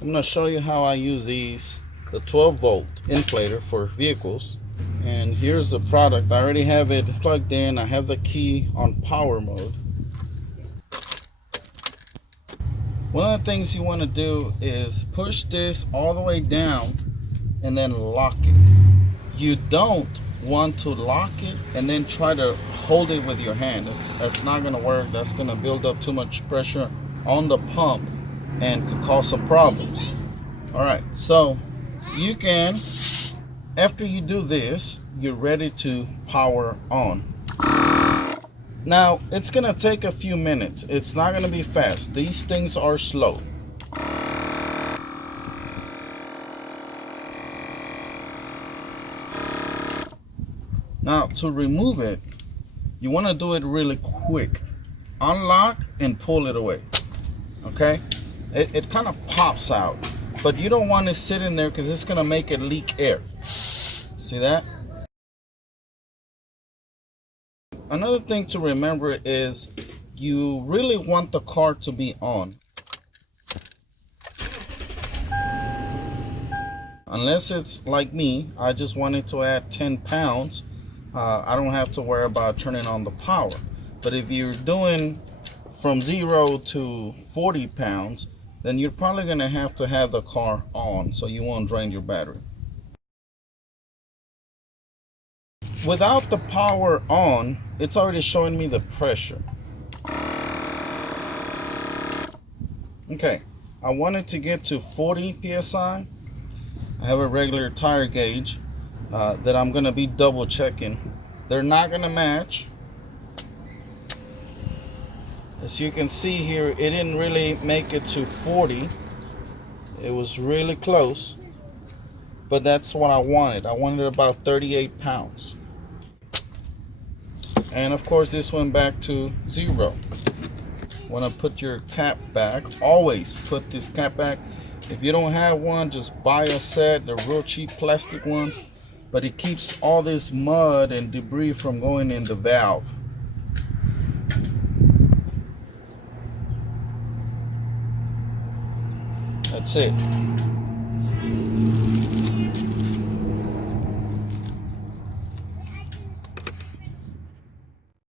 I'm going to show you how I use the 12-volt inflator for vehicles. And here's the product. I already have it plugged in. I have the key on power mode. One of the things you want to do is push this all the way down and then lock it. You don't want to lock it and then try to hold it with your hand. That's not going to work. That's going to build up too much pressure on the pump and could cause some problems. All right, so you can, after you do this, you're ready to power on. Now, it's going to take a few minutes. It's not going to be fast. These things are slow. Now, to remove it, you want to do it really quick. Unlock and pull it away. Okay? It kind of pops out, but you don't want it sitting there because it's going to make it leak air. See that? Another thing to remember is you really want the car to be on. Unless it's like me, I just wanted to add 10 pounds. I don't have to worry about turning on the power. But if you're doing from 0 to 40 pounds, then you're probably going to have the car on so you won't drain your battery. Without the power on, it's already showing me the pressure. Okay, I wanted to get to 40 psi. I have a regular tire gauge that I'm going to be double checking. They're not going to match. As you can see here, it didn't really make it to 40. It was really close, but that's what I wanted. I wanted about 38 pounds. And of course, this went back to 0. Want to put your cap back. Always put this cap back. If you don't have one, just buy a set. They're real cheap plastic ones, but it keeps all this mud and debris from going in the valve. That's it.